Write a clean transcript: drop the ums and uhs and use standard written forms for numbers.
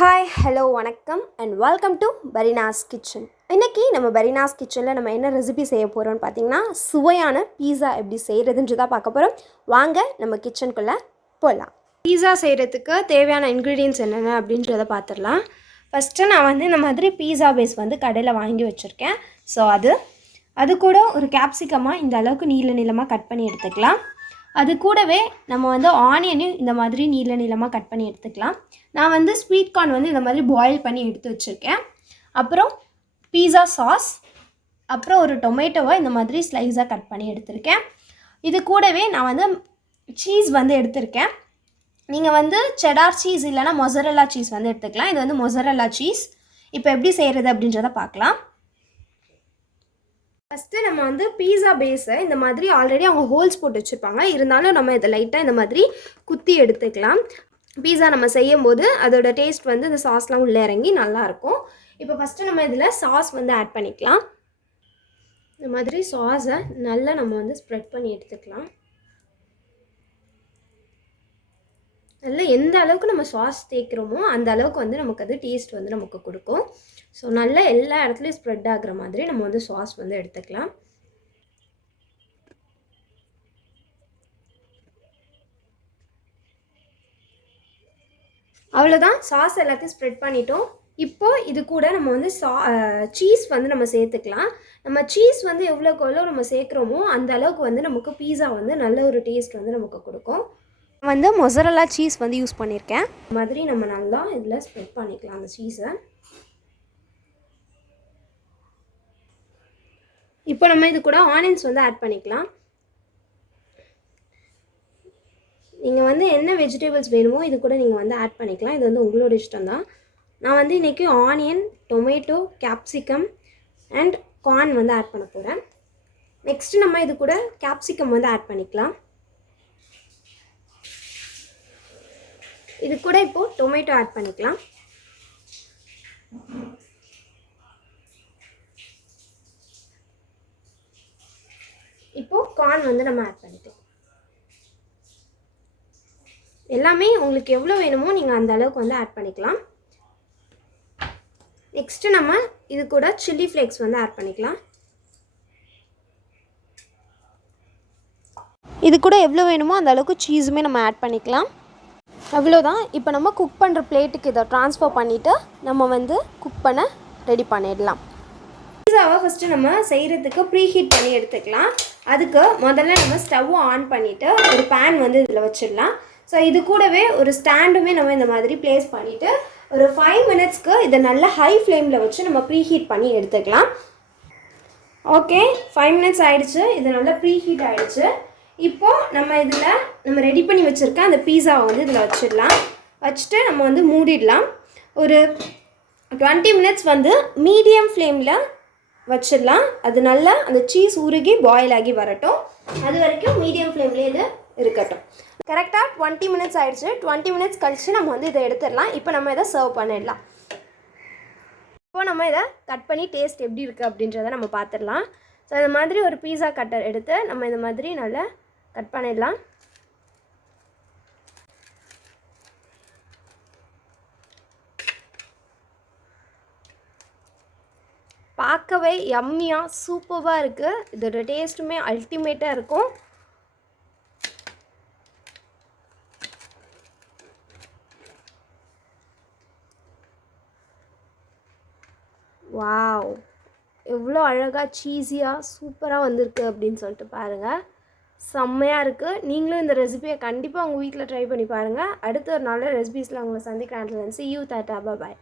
Hi hello வணக்கம் and welcome to Fareenas kitchen. இன்றைக்கி நம்ம பரீனாஸ் கிச்சனில் நம்ம என்ன ரெசிபி செய்ய போகிறோம்னு பார்த்திங்கன்னா சுவையான பீஸா எப்படி செய்கிறதுன்றதா பார்க்க போகிறோம். வாங்க நம்ம கிச்சனுக்குள்ளே போகலாம். பீஸா செய்கிறதுக்கு தேவையான இன்க்ரீடியன்ட்ஸ் என்னென்ன அப்படின்றத பார்த்துடலாம். ஃபஸ்ட்டு நான் இந்த மாதிரி பீஸா பேஸ் கடையில் வாங்கி வச்சுருக்கேன். ஸோ அது கூட ஒரு கேப்சிகமாக இந்த அளவுக்கு நீளமாக கட் பண்ணி எடுத்துக்கலாம். அது கூடவே நம்ம ஆனியனையும் இந்த மாதிரி நீளமாக கட் பண்ணி எடுத்துக்கலாம். நான் ஸ்வீட் கார்ன் இந்த மாதிரி பாயில் பண்ணி எடுத்து வச்சுருக்கேன். அப்புறம் பீஸா சாஸ், அப்புறம் ஒரு டொமேட்டோவை இந்த மாதிரி ஸ்லைஸாக கட் பண்ணி எடுத்திருக்கேன். இது கூடவே நான் சீஸ் எடுத்திருக்கேன். நீங்கள் செடார் சீஸ் இல்லைனா மொசரல்லா சீஸ் எடுத்துக்கலாம். இது மொசரல்லா சீஸ். இப்போ எப்படி செய்கிறது அப்படின்றத பார்க்கலாம். ஃபஸ்ட்டு நம்ம பீஸா பேஸை இந்த மாதிரி ஆல்ரெடி அவங்க ஹோல்ஸ் போட்டு வச்சுருப்பாங்க. இருந்தாலும் நம்ம இதை லைட்டாக இந்த மாதிரி குத்தி எடுத்துக்கலாம். பீஸா நம்ம செய்யும் போது அதோட டேஸ்ட் இந்த சாஸ்லாம் உள்ளே இறங்கி நல்லாயிருக்கும். இப்போ ஃபஸ்ட்டு நம்ம இதில் சாஸ் ஆட் பண்ணிக்கலாம். இந்த மாதிரி சாஸை நல்லா நம்ம ஸ்ப்ரெட் பண்ணி எடுத்துக்கலாம். நல்லா எந்த அளவுக்கு நம்ம சாஸ் தேய்க்கிறோமோ அந்த அளவுக்கு நமக்கு அது டேஸ்ட் நமக்கு கொடுக்கும். ஸோ நல்லா எல்லா இடத்துலையும் ஸ்ப்ரெட் ஆகிற மாதிரி நம்ம சாஸ் எடுத்துக்கலாம். அவ்வளோதான், சாஸ் எல்லாத்தையும் ஸ்ப்ரெட் பண்ணிட்டோம். இப்போது இது கூட நம்ம சீஸ் நம்ம சேர்த்துக்கலாம். நம்ம சீஸ் எவ்வளோக்கு எவ்வளோ நம்ம சேர்க்குறோமோ அந்த அளவுக்கு நமக்கு பீஸா நல்ல ஒரு டேஸ்ட் நமக்கு கொடுக்கும். மொசரல்லா சீஸ் யூஸ் பண்ணியிருக்கேன். இந்த மாதிரி நம்ம நல்லா இதில் ஸ்ப்ரெட் பண்ணிக்கலாம் அந்த சீஸை. இப்போ நம்ம இது கூட ஆனியன்ஸ் ஆட் பண்ணிக்கலாம். நீங்கள் என்ன வெஜிடபிள்ஸ் வேணுமோ இது கூட நீங்கள் ஆட் பண்ணிக்கலாம். இது உங்களோட இஷ்டம் தான். நான் இன்றைக்கி onion, tomato, capsicum and corn add பண்ண போகிறேன். நெக்ஸ்ட்டு நம்ம இது கூட கேப்சிகம் ஆட் பண்ணிக்கலாம். இது கூட இப்போது டொமேட்டோ ஆட் பண்ணிக்கலாம். இப்போது கார்ன் நம்ம ஆட் பண்ணிக்கலாம். எல்லாமே உங்களுக்கு எவ்வளோ வேணுமோ நீங்கள் அந்த அளவுக்கு ஆட் பண்ணிக்கலாம். நெக்ஸ்ட்டு நம்ம இது கூட சில்லி ஃப்ளேக்ஸ் ஆட் பண்ணிக்கலாம். இது கூட எவ்வளோ வேணுமோ அந்த அளவுக்கு சீஸுமே நம்ம ஆட் பண்ணிக்கலாம். அவ்வளோதான். இப்போ நம்ம குக் பண்ணுற பிளேட்டுக்கு இதை ட்ரான்ஸ்ஃபர் பண்ணிவிட்டு நம்ம குக் பண்ண ரெடி பண்ணிடலாம். பீஸாவை ஃபஸ்ட்டு நம்ம செய்கிறதுக்கு ப்ரீ ஹீட் பண்ணி எடுத்துக்கலாம். அதுக்கு முதல்ல நம்ம ஸ்டவ்வை ஆன் பண்ணிவிட்டு ஒரு பேன் இதில் வச்சிடலாம். ஸோ இது கூடவே ஒரு ஸ்டாண்டுமே நம்ம இந்த மாதிரி ப்ளேஸ் பண்ணிவிட்டு ஒரு 5 மினிட்ஸ்க்கு இதை நல்லா ஹை ஃப்ளேமில் வச்சு நம்ம ப்ரீ ஹீட் பண்ணி எடுத்துக்கலாம். ஓகே, 5 மினிட்ஸ் ஆகிடுச்சு. இது நல்லா ப்ரீ ஹீட் ஆகிடுச்சு. இப்போது நம்ம ரெடி பண்ணி வச்சுருக்க அந்த பீஸாவை இதில் வச்சிடலாம். வச்சுட்டு நம்ம மூடிடலாம். ஒரு 20 மினிட்ஸ் மீடியம் ஃப்ளேமில் வச்சிடலாம். அது நல்லா அந்த சீஸ் உருகி பாயில் ஆகி வரட்டும். அது வரைக்கும் மீடியம் ஃப்ளேம்லேயே இது இருக்கட்டும். கரெக்டாக 20 மினிட்ஸ் ஆகிடுச்சு. 20 மினிட்ஸ் கழித்து நம்ம இதை எடுத்துடலாம். இப்போ நம்ம இதை சர்வ் பண்ணிடலாம். இப்போ நம்ம இதை கட் பண்ணி டேஸ்ட் எப்படி இருக்குது அப்படின்றத நம்ம பார்த்துடலாம். ஸோ இந்த மாதிரி ஒரு பீஸா கட்டர் எடுத்து நம்ம இந்த மாதிரி நல்லா கட் பண்ணிடலாம். பார்க்கவே யம்மியாக சூப்பராக இருக்குது. இதோட டேஸ்ட்டுமே அல்டிமேட்டாக இருக்கும். வாவ், எவ்வளோ அழகாக சீஸியாக சூப்பராக வந்திருக்கு அப்படின்னு சொல்லிட்டு பாருங்கள். செம்மையாக இருக்குது. நீங்களும் இந்த ரெசிபியை கண்டிப்பாக உங்கள் வீட்டில் ட்ரை பண்ணி பாருங்கள். அடுத்த ஒரு நல்ல ரெசிபீஸில் உங்களை சந்திக்கிறேன். See you, tata, bye bye.